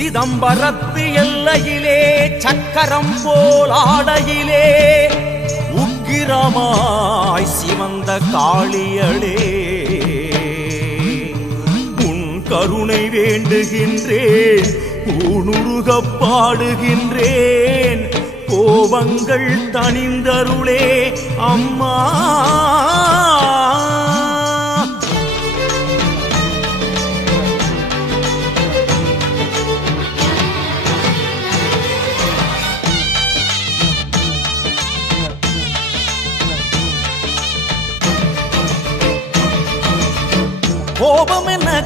சிதம்பரத்து எல்லையிலே சக்கரம் போல் ஆடையிலே உக்கிரமாய் சிவந்த காளியளே, உன் கருணை வேண்டுகின்றேன், ஊனுருகப் பாடுகின்றேன், கோபங்கள் தணிந்தருளே அம்மா.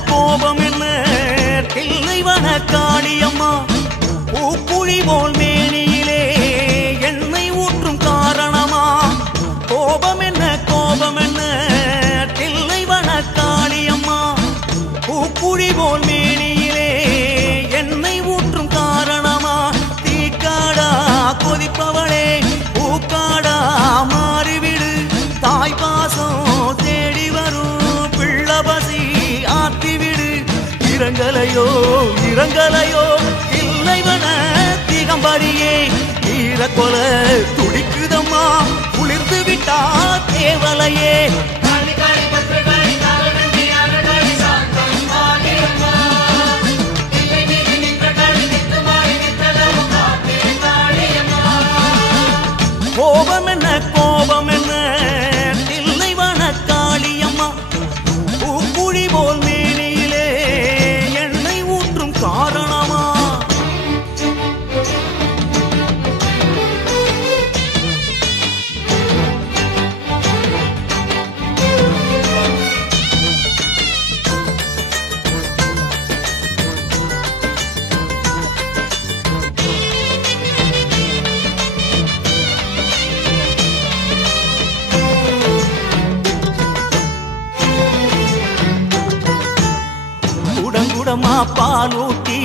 கோபம் என்ன தில்லைவன காளியம்மா, பூக்குழி போல் மேனியிலே எண்ணெய் ஊற்றும் காரணமா. கோபம் என்ன தில்லைவன காளியம்மா, பூக்குழி போல் மேனியிலே எண்ணெய் ஊற்றும் காரணமா. தீக்காடா கொதிப்பவளே, பூக்காடா மாறிவிடு, தாய் பாசம் தேடி வரும் பிள்ளபசி ஆத்திவிடு. இரங்கலையோ தில்லைவன திகம்பரியே, ஈரக்கொல துடிக்குதம்மா, குளிர்ந்து விட்டா தேவலையே. கோபம் என்ன தில்லைவன காளியம்மா, பூக்குழி போல் மேனியிலே எண்ணெய் ஊற்றும் காரணமா. குடங்குடமா பாலூட்டி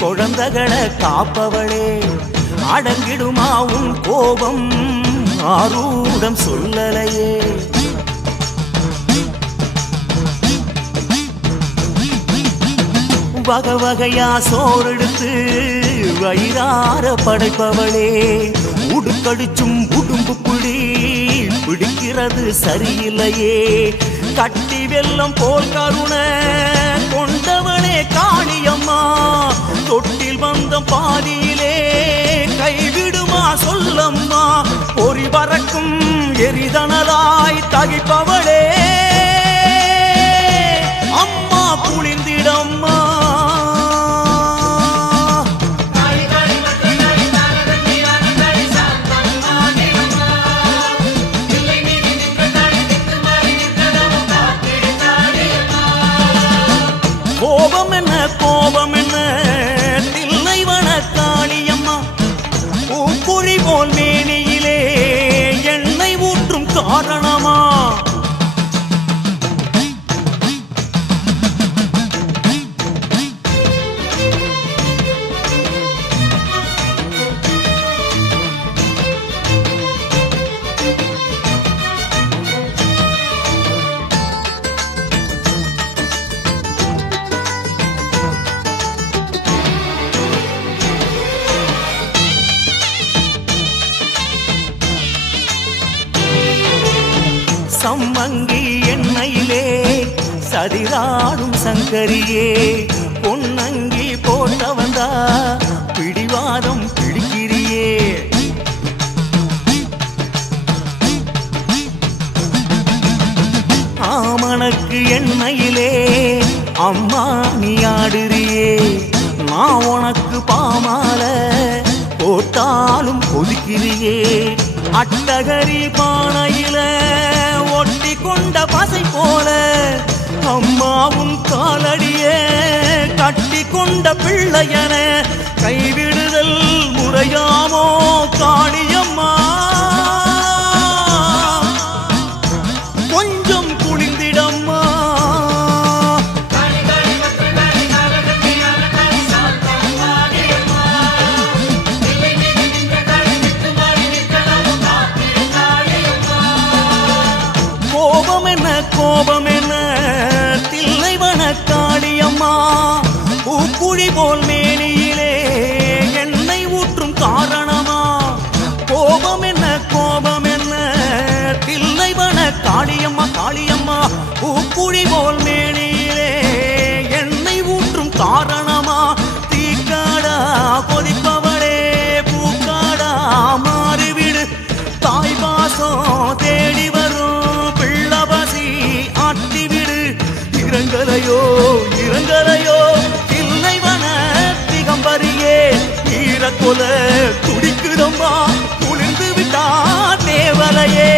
குழந்தைகளை காப்பவளே, அடங்கிடுமா உன் கோபம் ஆரூடம் சொல்லலையே. வகை வகையா சோறெடுத்து வயிறார படைப்பவளே, உடுக்கடிச்சும் உடும்பு பிடிக்கிறது சரியில்லையே. கட்டி வெல்லம் போல் கருணை கொண்டவளே காளியம்மா, தொட்டில் வந்தம் பாதியிலே கைவிடுமா சொல்லம்மா. பொறி பறக்கும் எரிதனலாய் தகிப்பவளே அம்மா, புளிந்திடம்மா. கோபம் என்ன தில்லைவன காளியம்மா, பூக்குழி போல் மேனியிலே எண்ணெய் ஊற்றும் காரணமா. சம்மங்கி எண்ணெயிலே சதிராடும் சங்கரியே, பொன்னங்கி போட்ட வந்தா பிடிவாதம் பிடிக்கிறியே. ஆமணக்கு எண்ணெயிலே அம்மா நீ ஆடுறியே, நான் உனக்கு பாமால போட்டாலும் கொதிக்கிறியே. அட்டகரி பானையில ஒட்டி கொண்ட பசை போல அம்மாவும் காலடியே கட்டி கொண்ட பிள்ளையன கைவிடுதல் முறையாமோ காளியம்மா. கொஞ்சம் குனிந்திடம்மா. கோபம் என்ன தில்லைவன காளியம்மா, பூக்குழி பூக்குழி போல் மேனியிலே எண்ணெய் ஊற்றும் காரணமா கோபம் என்ன தில்லைவன காளியம்மா காளியம்மா பூக்குழி போல் மேனியிலே எண்ணெய் ஊற்றும் காரணமா தீக்காடா கொதிப்பவளே பூக்காடா மாறிவிடு தாய் பாசம் தேடி வரும் பிள்ளபசி ஆட்டிவிடு இறங்கலையோ தில்லைவன திகம்பரியே ஈரக்கொல துடிக்குதம்மா குளிர்ந்து விட்டா தேவலையே